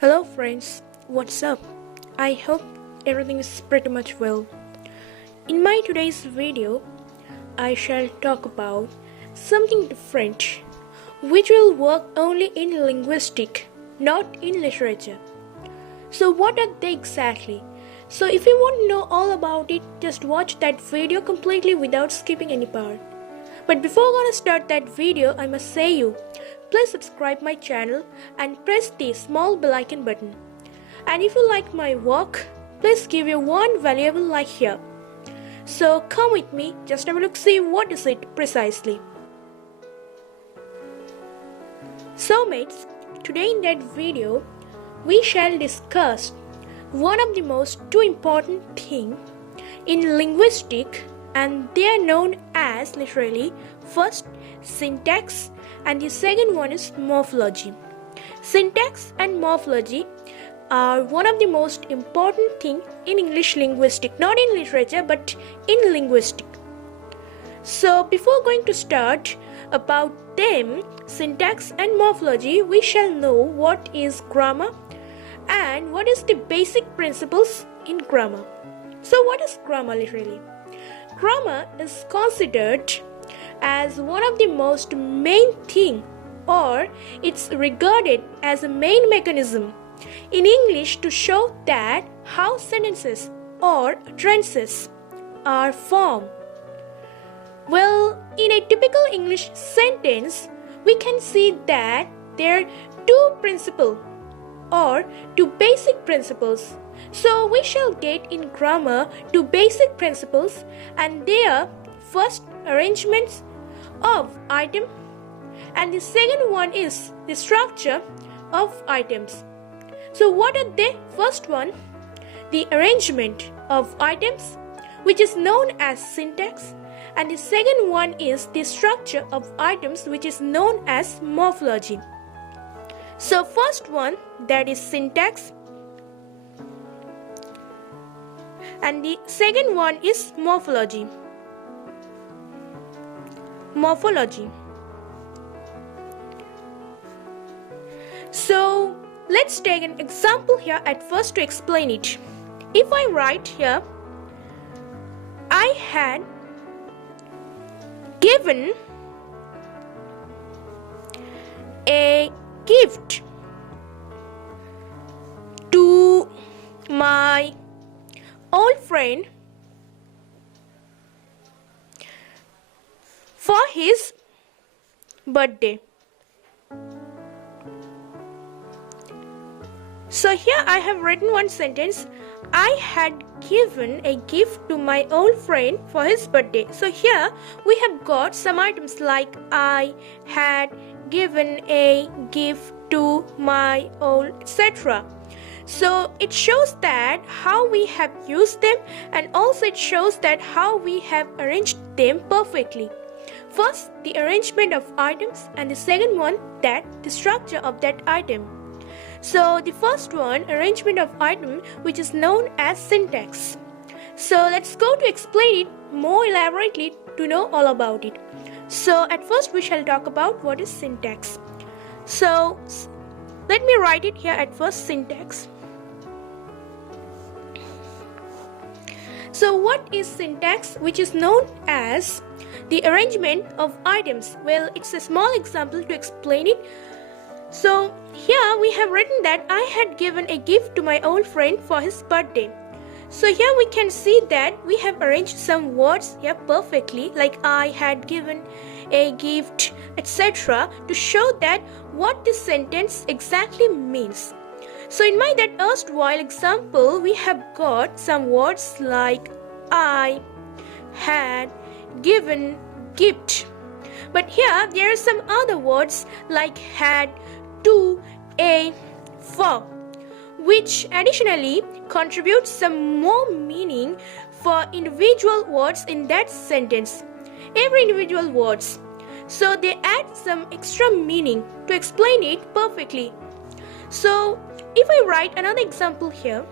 Hello friends, what's up? I hope everything is pretty much well. In my today's video, I shall talk about something different which will work only in linguistics, not in literature. So what are they exactly? So if you want to know all about it, just watch that video completely without skipping any part. But before I'm gonna start that video, I must say you, please subscribe my channel and press the small bell icon button. And if you like my work, please give you one valuable like here. So come with me, just have a look, see what is it precisely. So mates, today in that video, we shall discuss one of the most two important thing in linguistics, and they are known as literally first syntax and the second one is morphology. Syntax and morphology are one of the most important thing in English linguistics, not in literature but in linguistics. So before going to start about them, syntax and morphology, we shall know what is grammar and what is the basic principles in grammar. So what is grammar literally? Grammar is considered as one of the most main thing, or it's regarded as a main mechanism in English to show that how sentences or utterances are formed. Well, in a typical English sentence, we can see that there are two principles or two basic principles. So we shall get in grammar two basic principles, and they are first arrangements of item and the second one is the structure of items. So what are they? First one, the arrangement of items, which is known as syntax, and the second one is the structure of items, which is known as morphology. So first one, that is syntax, and the second one is morphology. Morphology. So let's take an example here at first to explain it. If I write here, I had given a gift to my old friend for his birthday. So here I have written one sentence. I had given a gift to my old friend for his birthday. So here we have got some items like I had given a gift to my old, etc. So it shows that how we have used them, and also it shows that how we have arranged them perfectly. First, the arrangement of items, and the second one, that the structure of that item. So the first one, arrangement of item, which is known as syntax. So let's go to explain it more elaborately to know all about it. So at first we shall talk about what is syntax. So let me write it here at first, syntax. So what is syntax, which is known as the arrangement of items? Well, it's a small example to explain it. So here we have written that I had given a gift to my old friend for his birthday. So here we can see that we have arranged some words here perfectly, like I had given a gift, etc., to show that what this sentence exactly means. So in my that erstwhile example, we have got some words like I had given gift. But here there are some other words like had, to, a, for, which additionally contributes some more meaning for individual words in that sentence. Every individual words. So they add some extra meaning to explain it perfectly. So if I write another example here,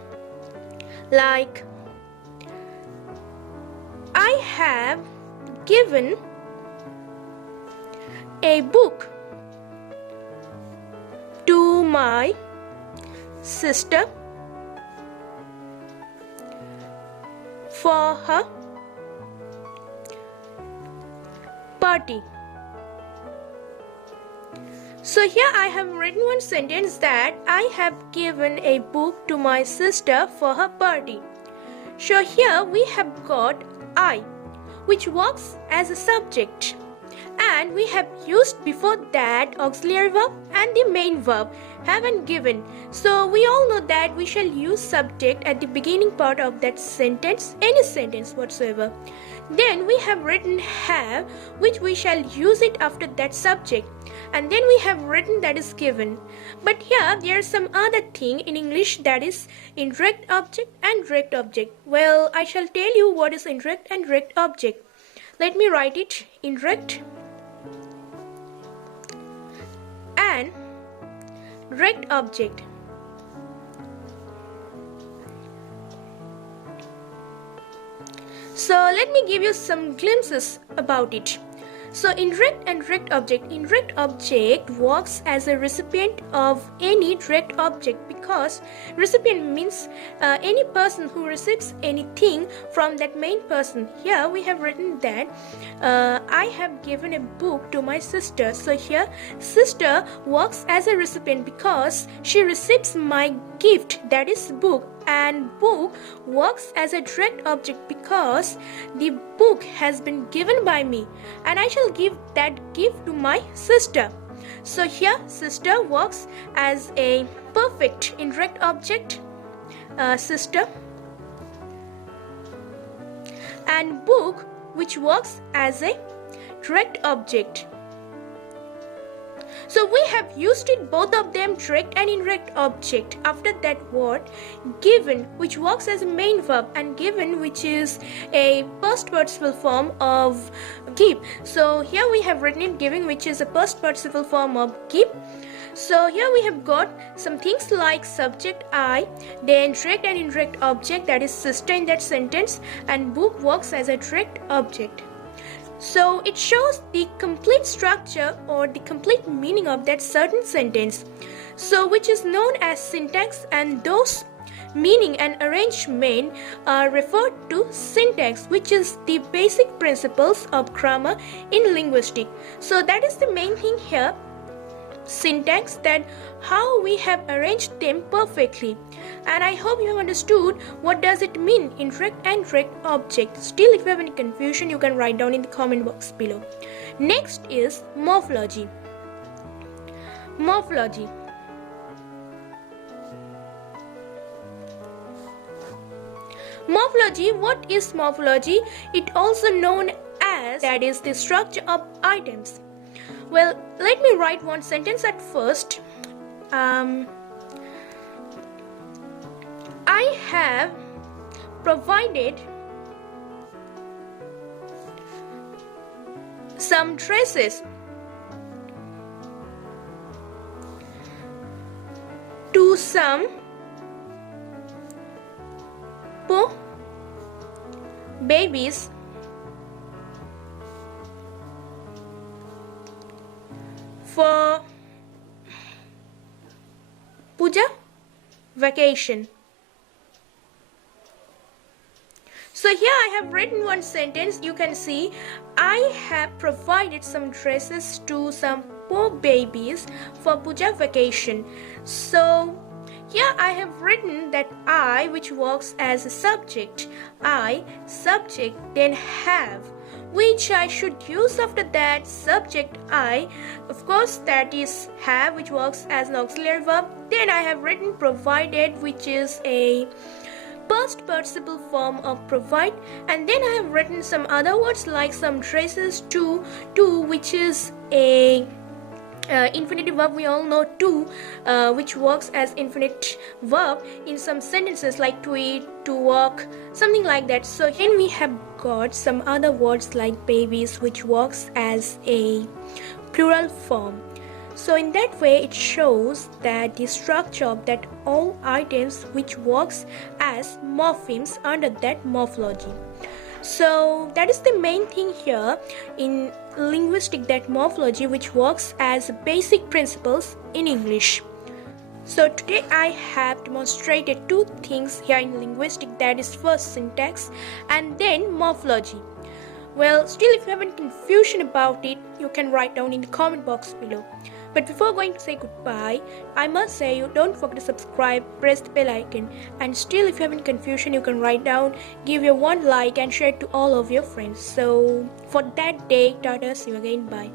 like I have given a book to my sister, for her party. So here I have written one sentence that I have given a book to my sister for her party. So here we have got I, which works as a subject, and we have used before that auxiliary verb and the main verb haven't given. So we all know that we shall use subject at the beginning part of that sentence, any sentence whatsoever. Then we have written have, which we shall use it after that subject, and then we have written that is given. But here there is some other thing in English, that is indirect object and direct object. Well, I shall tell you what is indirect and direct object. Let me write it. Indirect and direct object. So let me give you some glimpses about it. So indirect and direct object. Indirect object works as a recipient of any direct object, because recipient means any person who receives anything from that main person. Here we have written that I have given a book to my sister. So here sister works as a recipient because she receives my gift, that is book, and book works as a direct object because the book has been given by me and I shall give that gift to my sister. So here sister works as a perfect indirect object, sister, and book, which works as a direct object. So we have used it, both of them, direct and indirect object. After that word given, which works as a main verb, and given, which is a past participle form of give. So here we have written it giving, which is a past participle form of give. So here we have got some things like subject I, then direct and indirect object, that is sister in that sentence, and book works as a direct object. So it shows the complete structure or the complete meaning of that certain sentence, so which is known as syntax, and those meaning and arrangement are referred to syntax, which is the basic principles of grammar in linguistics. So that is the main thing here, syntax, that how we have arranged them perfectly. And I hope you have understood what does it mean, indirect and direct object. Still, if you have any confusion, you can write down in the comment box below. Next is morphology. Morphology. Morphology, what is morphology? It also known as, that is the structure of items. Well, let me write one sentence at first. I have provided some dresses to some poor babies for puja vacation. So here I have written one sentence. You can see I have provided some dresses to some poor babies for puja vacation. So here I have written that I, which works as a subject, I, subject, then have, which I should use after that subject I, of course, that is have, which works as an auxiliary verb. Then I have written provided, which is a past participle form of provide, and then I have written some other words like some traces to, which is a infinitive verb. We all know to, which works as infinite verb in some sentences like to eat, to walk, something like that. So then we have got some other words like babies, which works as a plural form. So in that way it shows that the structure of that all items which works as morphemes under that morphology. So that is the main thing here in linguistic, that morphology which works as basic principles in English. So today I have demonstrated two things here in linguistics, that is first syntax and then morphology. Well, still if you have any confusion about it, you can write down in the comment box below. But before going to say goodbye, I must say you don't forget to subscribe, press the bell icon, and still if you have any confusion you can write down, give your one like and share it to all of your friends. So for that day, Tata, see you again, bye.